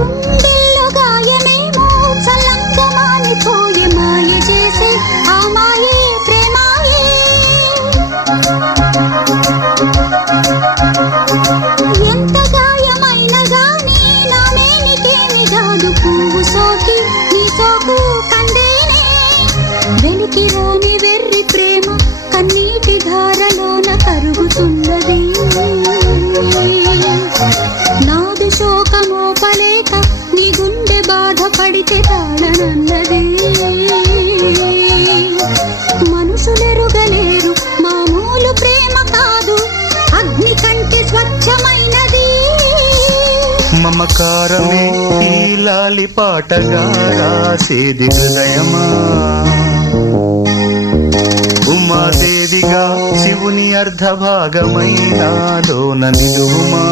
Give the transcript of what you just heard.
గుండెల్లో గాయమేమో చల్లంగా మానిపోయే మాయ చేసే ఆ మాయే ప్రేమాయే. ఎంత గాయమైన గానీ నానేనికేమి కాదు పువ్వు సోకి నీ సోకు కందేనే. వెలికి రాని వెర్రి ప్రేమ కన్నీటి ధారలోన కరుగుతున్నది. నాదు శోకమోపలేక నీ గుండె బాధపడితే తాళనన్నది. మనుషులెరుగలేరు మామూలు ప్రేమ కాదు అగ్ని కంటే స్వచ్ఛమైనది. మమకారమే ఈ లాలి పాటగా రాసేది హృదయమా. ఉమాదేవిగా శివుని అర్ధభాగమైనాలోన నిలువుమా.